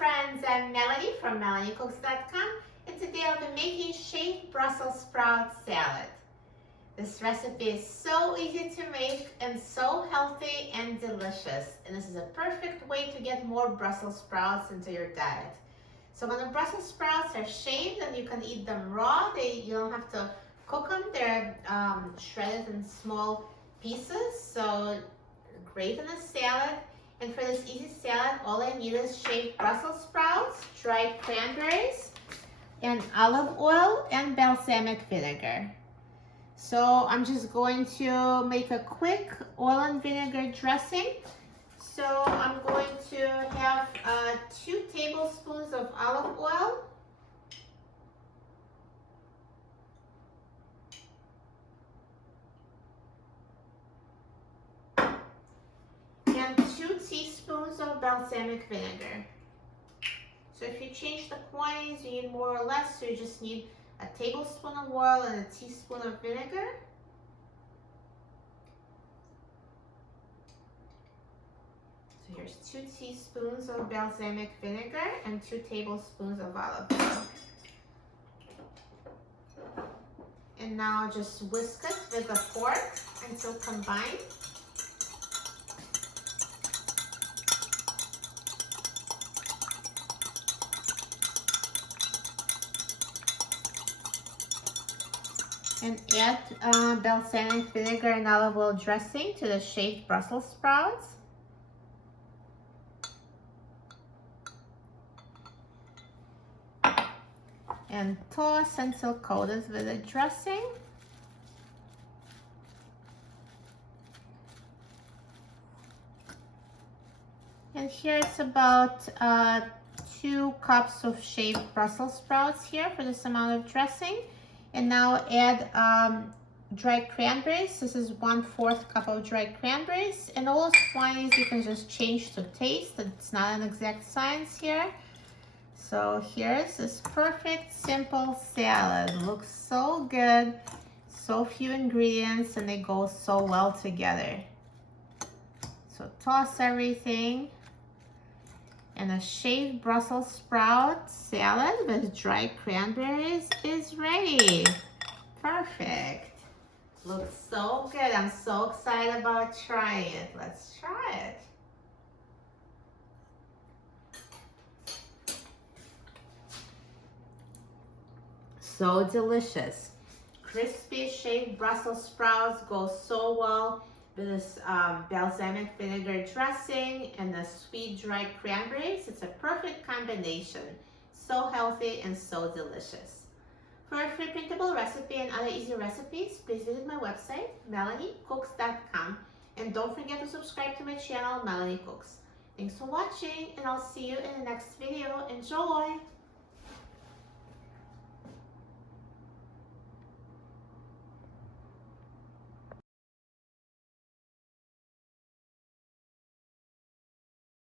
friends, I'm Melanie from melaniecooks.com, and today I'll be making shaved Brussels sprout salad. This recipe is so easy to make and so healthy and delicious, and this is a perfect way to get more Brussels sprouts into your diet. So when the Brussels sprouts are shaved and you can eat them raw, you don't have to cook them, they're shredded in small pieces, so great in a salad. And for this easy salad, all I need is shaved Brussels sprouts, dried cranberries, and olive oil and balsamic vinegar. So I'm just going to make a quick oil and vinegar dressing. So I'm going to have 2 tablespoons of olive oil. And 2 teaspoons of balsamic vinegar. So if you change the quantities, you need more or less, so you just need a tablespoon of oil and a teaspoon of vinegar. So here's 2 teaspoons of balsamic vinegar and 2 tablespoons of olive oil. And now just whisk it with a fork until combined. And add balsamic vinegar and olive oil dressing to the shaved Brussels sprouts. And toss until coated with the dressing. And here it's about 2 cups of shaved Brussels sprouts here for this amount of dressing. And now add dried cranberries. This is 1/4 cup of dried cranberries. And all those quantities you can just change to taste. It's not an exact science here. So here's this perfect, simple salad. Looks so good, so few ingredients, and they go so well together. So toss everything. And a shaved Brussels sprout salad with dried cranberries is ready. Perfect. Looks so good. I'm so excited about trying it. Let's try it. So delicious. Crispy shaved Brussels sprouts go so well with this balsamic vinegar dressing and the sweet dried cranberries. It's a perfect combination. So healthy and so delicious. For a free printable recipe and other easy recipes, please visit my website, melaniecooks.com. And don't forget to subscribe to my channel, Melanie Cooks. Thanks for watching, and I'll see you in the next video. Enjoy!